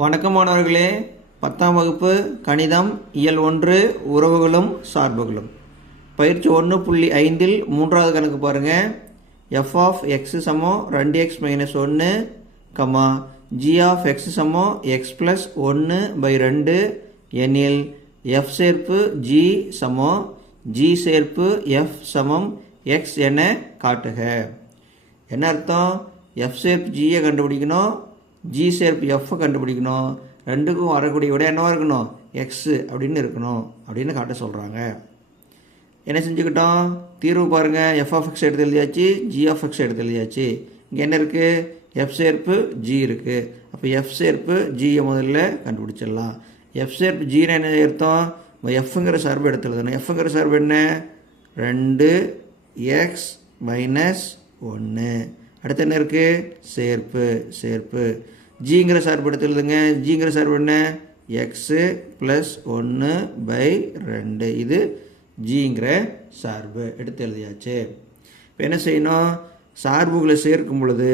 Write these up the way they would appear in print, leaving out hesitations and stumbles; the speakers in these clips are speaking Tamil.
வணக்கம் மாணவர்களே, 10ஆம் வகுப்பு கணிதம் இயல் 1 உறவுகளும் சார்புகளும் பயிற்சி 1.5 மூன்றாவது கணக்கு பாருங்கள். f of x சமம் 2x minus 1 comma g of x சமம் x plus 1/2 எனில் f சேர்ப்பு g சமம் g சேர்ப்பு f சமம் x என காட்டுக. என்ன அர்த்தம்? f சேர்ப்பு g கண்டுபிடிக்கணும், g சேர்ப்பு f கண்டுபிடிக்கணும். ரெண்டுக்கும் வரக்கூடிய விட என்னவா இருக்கணும்? x அப்படின்னு இருக்கணும் அப்படின்னு காட்ட சொல்கிறாங்க. என்ன செஞ்சுக்கிட்டோம்? தீர்வு பாருங்கள். f of x எடுத்து எழுதியாச்சு, g of x எடுத்து எழுதியாச்சு. இங்கே என்ன இருக்குது? f சேர்ப்பு g இருக்குது. அப்போ f சேர்ப்பு g முதல்ல கண்டுபிடிச்சிடலாம். f சேர்ப்பு gன்னு என்ன அர்த்தம்? fங்கிற சார்பு எடுத்து எழுதணும். fங்கிற சார்பு என்ன? 2x minus 1. அடுத்து என்ன இருக்குது? சேர்ப்பு. ஜிங்கிற சார்பு எடுத்து எழுதுங்க. ஜிங்கிற சார்பு என்ன? X plus 1/2. இது ஜிங்கிற சார்பு எடுத்து எழுதியாச்சு. இப்போ என்ன செய்யணும்? சார்புகளை சேர்க்கும் பொழுது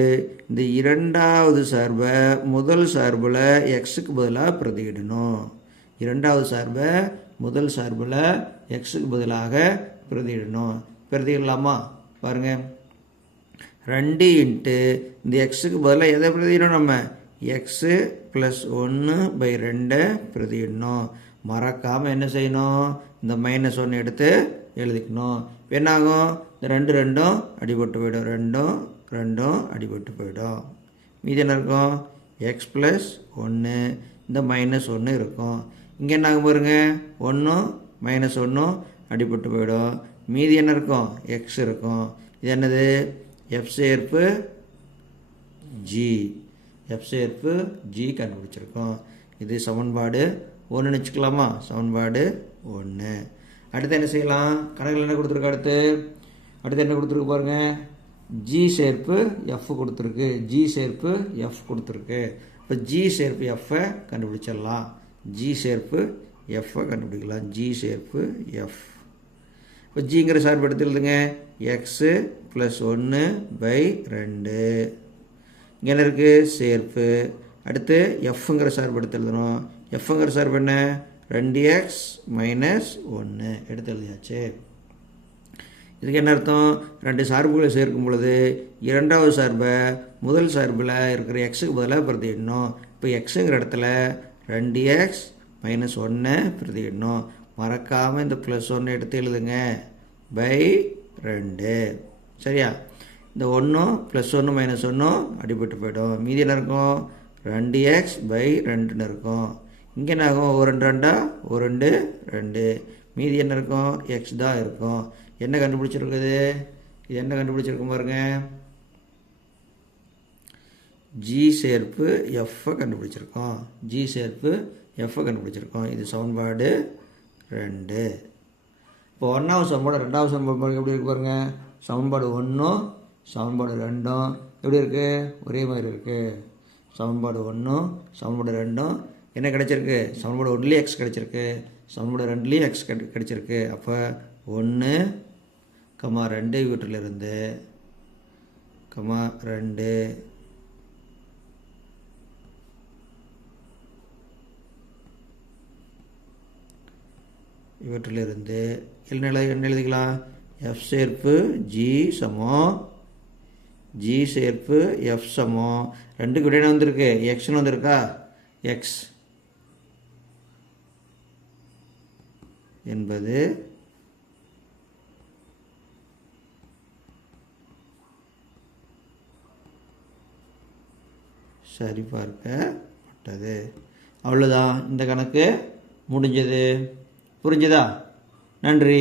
இந்த இரண்டாவது சார்பை முதல் சார்பில் எக்ஸுக்கு பதிலாக பிரதியிடணும். இரண்டாவது சார்பை முதல் சார்பில் எக்ஸுக்கு பதிலாக பிரதியிடணும். பிரதியிடலாமா? பாருங்கள். 2 இன்ட்டு இந்த எக்ஸுக்கு பதிலாக எதை பிரதியிடணும்? நம்ம எக்ஸு ப்ளஸ் 1/2 பிரதியிடணும். மறக்காமல் என்ன செய்யணும்? இந்த -1 எடுத்து எழுதிக்கணும். என்னாகும்? இந்த 2 அடிபட்டு போயிடும். 2 அடிபட்டு போயிடும். மீதி என்ன இருக்கும்? எக்ஸ் ப்ளஸ் 1, இந்த -1 இருக்கும். இங்கே என்ன ஆகும் பாருங்க? 1 -1 அடிபட்டு போயிடும். மீதி என்ன இருக்கும்? எக்ஸ் இருக்கும். இது என்னது? f சேர்ப்பு g கண்டுபிடிச்சிருக்கோம். இது சமன்பாடு 1 வச்சுக்கலாமா? சமன்பாடு 1. அடுத்து என்ன செய்யலாம்? கணக்கில் என்ன கொடுத்துருக்கு? அடுத்து என்ன கொடுத்துருக்கு பாருங்க. g சேர்ப்பு f கொடுத்துருக்கு. g சேர்ப்பு f கொடுத்துருக்கு. இப்போ g சேர்ப்பு f கண்டுபிடிச்சிடலாம். g சேர்ப்பு f கண்டுபிடிக்கலாம். g சேர்ப்பு f. இப்போ ஜிங்கிற சார்பு எடுத்து எழுதுங்க. X plus 1/2. இங்கே என்ன இருக்குது? சேர்ப்பு. அடுத்து எஃப்ங்கிற சார்பு எடுத்து எழுதணும். எஃப்ங்கிற சார்பு என்ன? 2x மைனஸ் 1 எடுத்து எழுதியாச்சு. இதுக்கு என்ன அர்த்தம்? 2 சார்புகளை சேர்க்கும் பொழுது இரண்டாவது சார்பை முதல் சார்பில் இருக்கிற எக்ஸுக்கு பதிலாக பிரதியிடணும். இப்போ எக்ஸுங்கிற இடத்துல 2x மைனஸ் 1 பிரதியிடணும். மறக்காமல் இந்த +1 எடுத்து எழுதுங்க. /2. சரியா? இந்த 1 +1 -1 அடிபட்டு போய்டும். மீதி என்ன இருக்கும்? 2x/2 இருக்கும். இங்கே என்ன ஆகும்? 2 2. மீதி என்ன இருக்கும்? x தான் இருக்கும். என்ன கண்டுபிடிச்சிருக்குது? இது என்ன கண்டுபிடிச்சிருக்கும் பாருங்க. g சேர்ப்பு f கண்டுபிடிச்சிருக்கோம். g சேர்ப்பு f கண்டுபிடிச்சிருக்கோம். இது சமன்பாடு 2. இப்போ 1வது சமன்பாடு 2வது சமன்பாடு எப்படி இருக்கு பாருங்க. சமன்பாடு 1 சமன்பாடு 2 எப்படி இருக்குது? ஒரே மாதிரி இருக்குது. சமன்பாடு 1 சமன்பாடு 2 என்ன கிடைச்சிருக்கு? சமன்பாடு 1லேயும் எக்ஸ் கிடைச்சிருக்கு, சமன்பாடு 2லேயும் எக்ஸ் கிடைச்சிருக்கு. அப்போ 1, 2 இவற்றிலிருந்து 2 இவற்றிலிருந்து என்ன எழுதிக்கலாம்? f சேர்ப்பு g சமம் g சேர்ப்பு f சமம் 2க்கு விட வந்திருக்கு, எக்ஸ்னு வந்திருக்கா? எக்ஸ் என்பது சரிபார்க்கப்பட்டது. அவ்வளோதான். இந்த கணக்கு முடிஞ்சது. புரிஞ்சுதா? நன்றி.